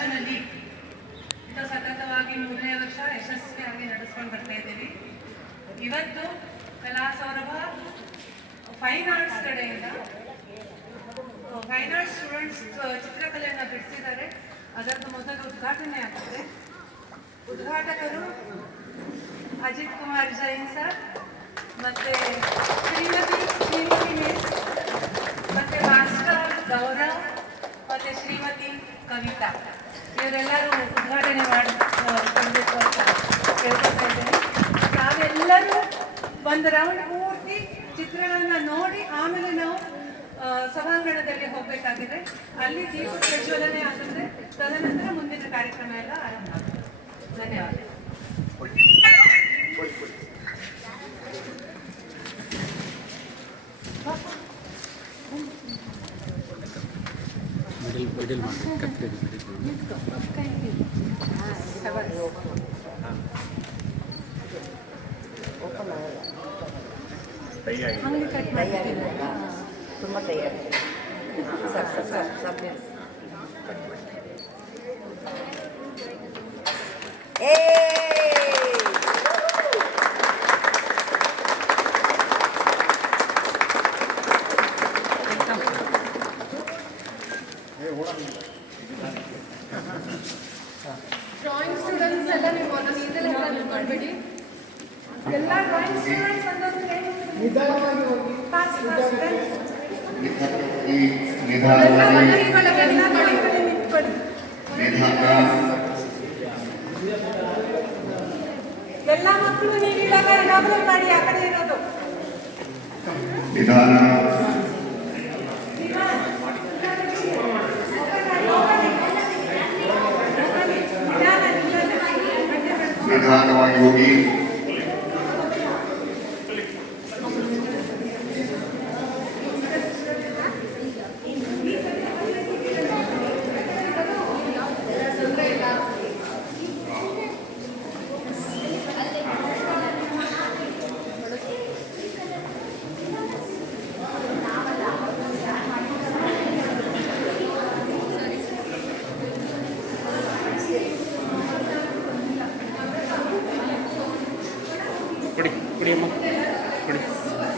ರಾಜ್ಯದಲ್ಲಿ ಇದು ಸತತವಾಗಿ 3ನೇ ವರ್ಷ ಯಶಸ್ವಿಯಾಗಿ ನಡೆಸ್ಕೊಂಡು ಬರ್ತಾ ಇದ್ದೀವಿ. ಇವತ್ತು ಕಲಾ ಸೌರಭ ಫೈನ್ ಆರ್ಟ್ಸ್ ಕಡೆಯಿಂದ ಫೈನ್ ಆರ್ಟ್ಸ್ ಸ್ಟೂಡೆಂಟ್ಸ್ ಚಿತ್ರಕಲೆಯನ್ನು ಬಿಡಿಸಿದ್ದಾರೆ. ಅದರದ್ದು ಮೊದಲು ಉದ್ಘಾಟನೆ ಆಗ್ತದೆ. ಉದ್ಘಾಟಕರು ಅಜಿತ್ ಕುಮಾರ್ ಜೈನ್ ಸರ್, ಮತ್ತೆ ಶ್ರೀಮತಿ ಮಿಸ್, ಮತ್ತೆ ಮಾಸ್ಟರ್ ಗೌರವ್, ಮತ್ತೆ ಶ್ರೀಮತಿ ಕವಿತಾ, ಇವರೆಲ್ಲರೂ ಉದ್ಘಾಟನೆ ಮಾಡಿಕೊಳ್ಬೇಕು ಅಂತ ಕೇಳ್ಕೊತಾ ಇದ್ದೇನೆ. ನಾವೆಲ್ಲರೂ ಒಂದು ರೌಂಡ್ ಪೂರ್ತಿ ಚಿತ್ರಗಳನ್ನ ನೋಡಿ ಆಮೇಲೆ ನಾವು ಸಭಾಂಗಣದಲ್ಲಿ ಹೋಗಬೇಕಾಗಿದೆ. ಅಲ್ಲಿ ದೀಪ ಪ್ರಜ್ವಲನೆ ಆಗುತ್ತೆ. ತದನಂತರ ಮುಂದಿನ ಕಾರ್ಯಕ್ರಮ ಎಲ್ಲ ಆರಂಭ ಆಗುತ್ತೆ. ಧನ್ಯವಾದ. ತುಂಬ ತಯಾರಿ ಡ್ರಾಯಿಂಗ್ ಸ್ಟೂಡೆಂಟ್ಸ್ ಎಲ್ಲ ನೀವು ನಮ್ಮ ಇದೆಲ್ಲ ಮಾಡಬೇಡಿ. ಎಲ್ಲ ಡ್ರಾಯಿಂಗ್ ಸ್ಟೂಡೆಂಟ್ಸ್ ಒಂದೊಂದು ನಿಧಾನವಾಗಿ ಹೋಗಿ ಎಲ್ಲ ಮಕ್ಕಳು ನೀಡಿದಾಗ ಡಬಲ್ ಮಾಡಿ ಆ ಕಡೆ ಇರೋದು ನಿಧಾನ. ನಿಧಾನವಾಗಿ ಹೋಗಿ.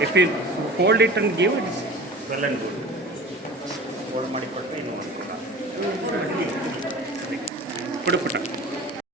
If you hold it and give, it's well and good. Hold ಮಾಡಿ ಕೊಟ್ಟು ಇನ್ನು ಕೊಡು ಪುಟ್ಟ.